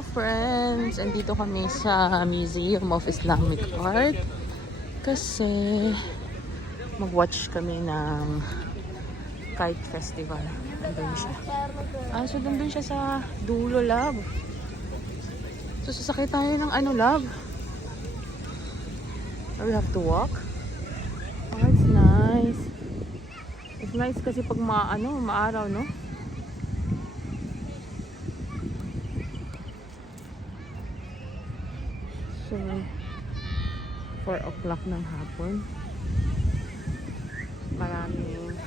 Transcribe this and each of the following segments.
Hello friends! Andito kami sa Museum of Islamic Art kasi mag-watch kami ng Kite Festival. Andun siya. So nandun siya sa dulo, love. So sasakay tayo ng ano, love? We have to walk? Oh, it's nice. It's nice kasi pag maaraw, no? So, 4 o'clock ng hapon. Maraming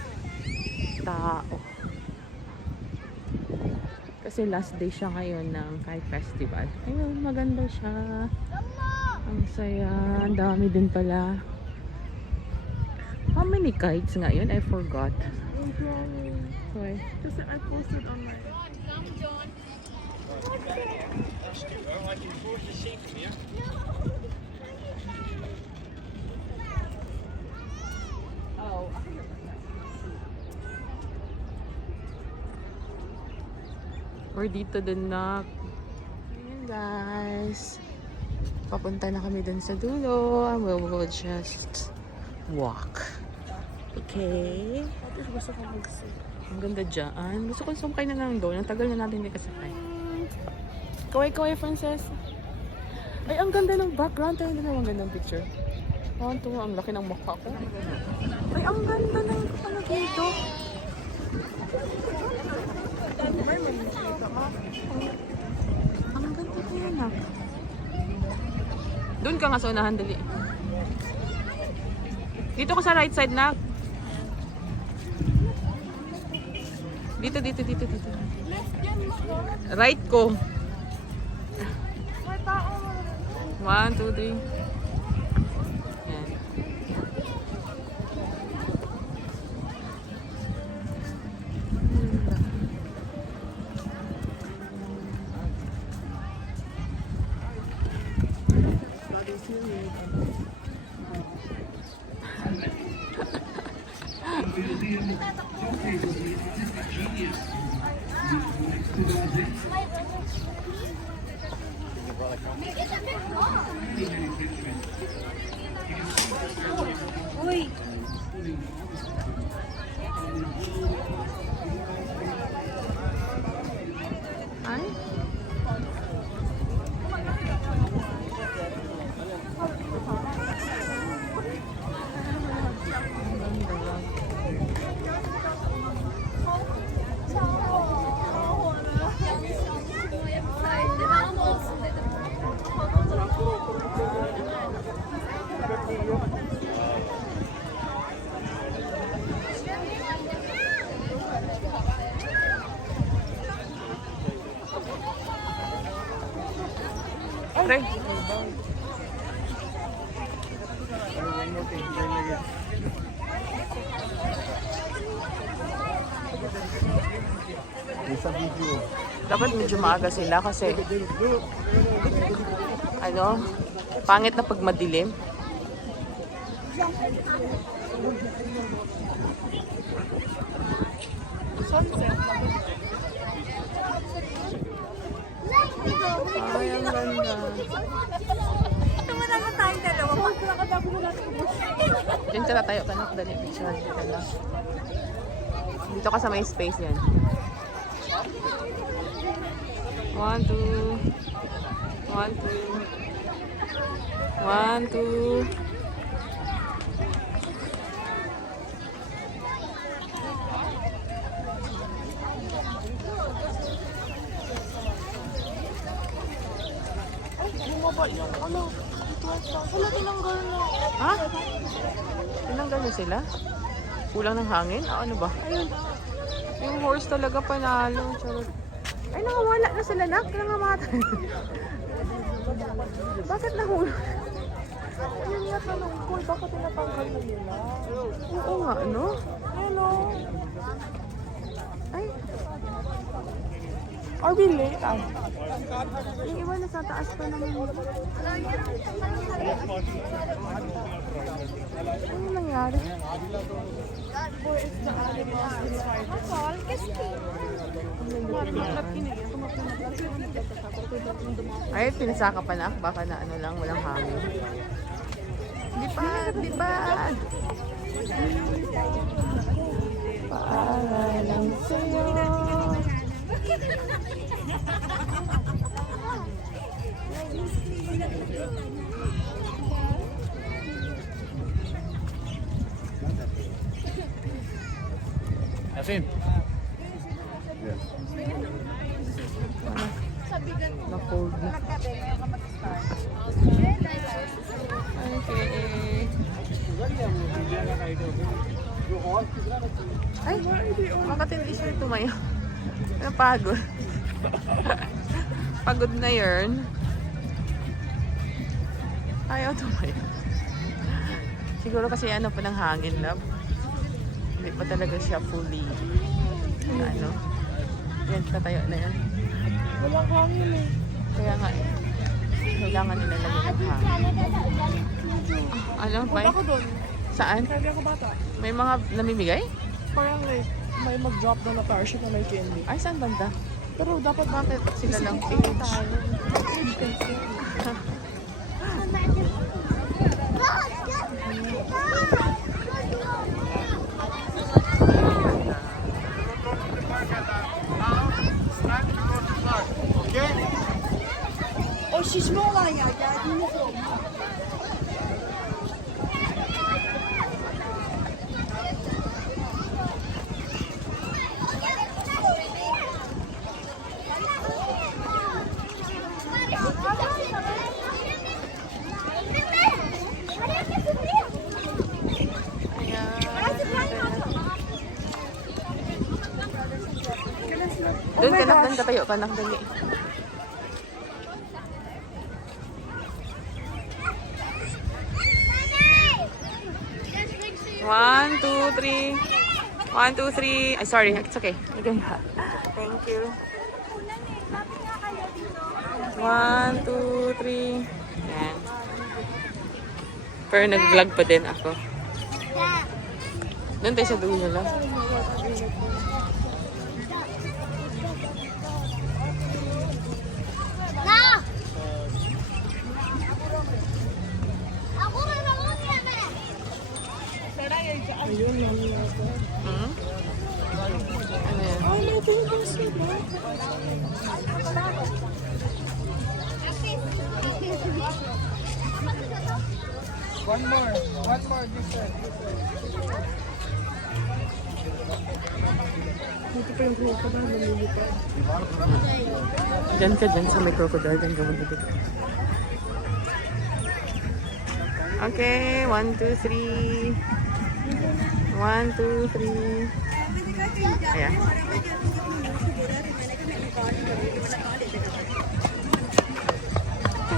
tao. Kasi last day siya ngayon ng Kite Festival. Ayun, maganda siya. Ang saya. Ang dami din pala. How many kites ngayon? I forgot. Why? Kasi I posted online. We're dito din na. Ayan guys. Papunta na kami dun sa dulo. And we'll just walk. Okay. Gusto ko mag-sit. Ang ganda dyan. Gusto ko sumakay na lang doon. Ang tagal na natin hindi kasakay. Kaway-kaway, Frances. Ay, ang ganda ng background. Tayo na ang gandang picture. Oh, ito, ang laki ng mukha ko. Ay, ang ganda na yung kapala dito. Ang ganda ko yun, ah. Doon ka nga sa unahan, dali. Dito ko sa right side, na. Dito. Right ko. 1, 2, 3. Yan. Uy! Ay? Pre. Dapat medyo maaga sila kasi pangit na pag madilim. Sunset. Ay, ang ganda. Tumala na tayo dalawa. Nakadapo na natin ubos. Diyan ka tayo ka na. Dali, picture. Dito ka sa may space yan. 1, 2. 1, 2. 1, 2. Bumaba yung Wala, tinanggal na. Ha? Tinanggal niyo sila? Kulang ng hangin? Ano ba? Ayun. Yung horse talaga panalo. Charot. Ay, nakawala na sila, nak. Nangamatay. Bakit nahulog? Ayun nga tanong ko, bakit tinatanggal na nila? Oo nga, no? Hello. Ay, Are we late? yung iba nasa taas pa naman. Ano nangyari? That's all. Kiss me. Ay, pinasaka pa na. Baka na ano lang, walang hangin. Lipad, lipad. Para lang sa'yo. Afim. Na-cold na. Okay. Ay, makatindi siya tumayo. Napagod. Pagod na yun. Ayaw tumayo. Siguro kasi ano pa ng hangin, love. Hindi pa talaga siya fully ano. Yan, tatayo na yan. Walang hangin eh. Kaya nga eh. Kailangan nila lagyan ng hangin. Ano ba? Punta ko doon. Saan? Sabi ako bata. May mga namimigay? Parang like, may mag-drop down na parachute na may candy. Ay, saan banda? Pero dapat Bakit sila lang page page? tayo. Page kasi. Oh, she's more like that. Uniform. Doon ka na, doon katayo ka na. Dali. One, two, three. 1, 2, 3. Ay, sorry. It's okay. Okay. Thank you. 1, 2, 3. Yan. Pero nag-vlog pa din ako. Doon tayo sa dulo lang. Hmm? Ano yan? Ay, may tables na. One more this side. Dito pa yung crocodile, nalilipad. Diyan ka dyan sa may crocodile. Diyan ka dito. Okay. 1, 2, 3. 1, 2, 3. Ayan.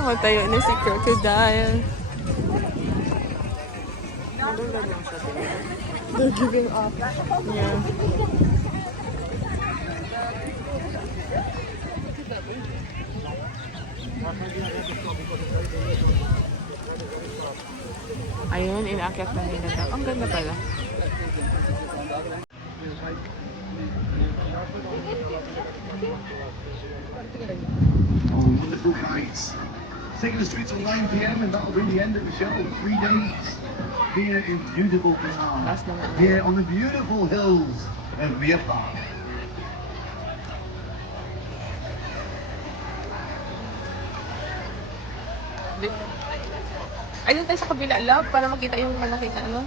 Matayo na si crocodile. They're giving up. Yeah. Ayun, inakyat na nila daw. Ang ganda pala. Oh, wonderful guys. Taking the streets at 9 p.m. and that'll be the end of the show. 3 days here in beautiful Penang. Here on the beautiful hills of Vietnam. Ay, doon tayo sa kabila, love, para makita yung malaki na ano.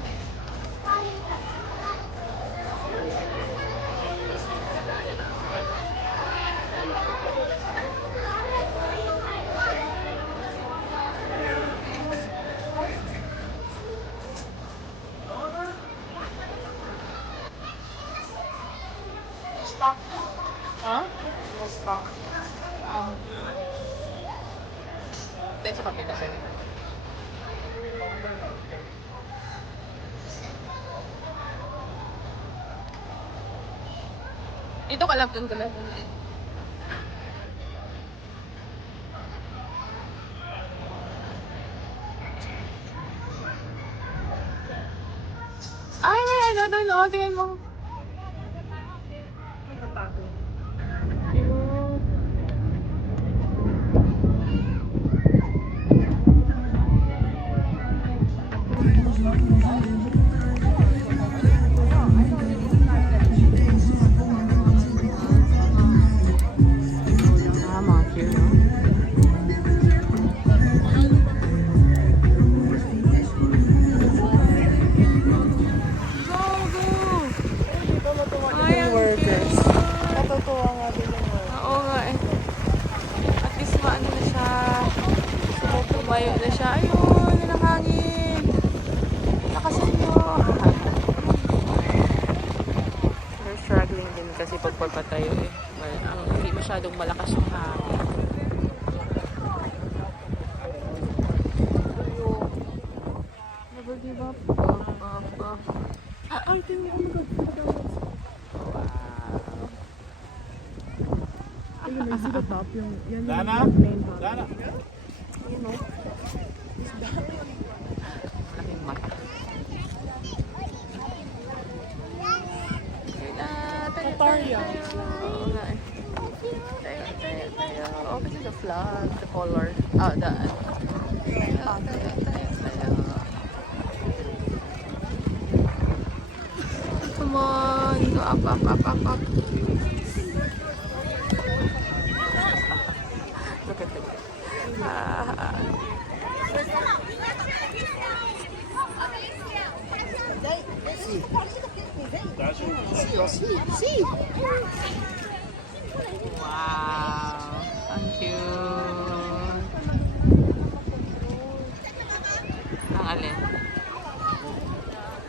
Huh? Stock. Tayo sa kabila, sorry. Ito ka lang, doon ka lang. Ay, may ano doon, oh, tingnan mo. Cute. Tumayo na siya. Ayun, yun ang hangin. Lakasan nyo. They're struggling din kasi pagpapatayo eh. Well, hindi masyadong malakas yung hangin. Never give up. Up. Ay, tingin ko mag-up. Dana? Dana? Malaking mata. Tatarya. Oo nga eh. Tayo. Oh, kasi the flag, the color. Ah, daan. Tayo. Come on, go up. Look at it. Wow, ang cute. Ang alin?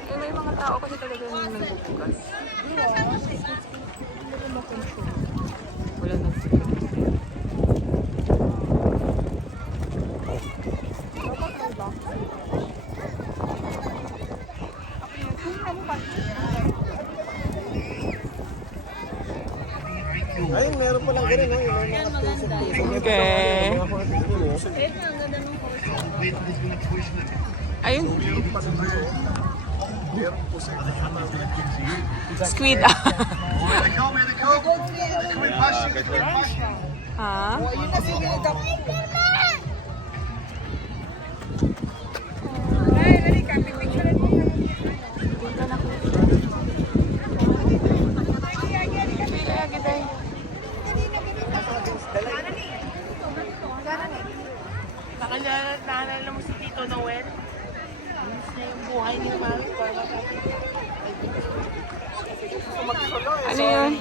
Eh, may mga tao kasi talaga yung nagbubukas. Wala na. Ayun, meron pa lang ganun, no? Yung mga Okay. Ayun. Squid. Where they go? Squid fishing. Ha? Naalala mo si Tito Noel? Yung buhay ni Mami. Ano yun?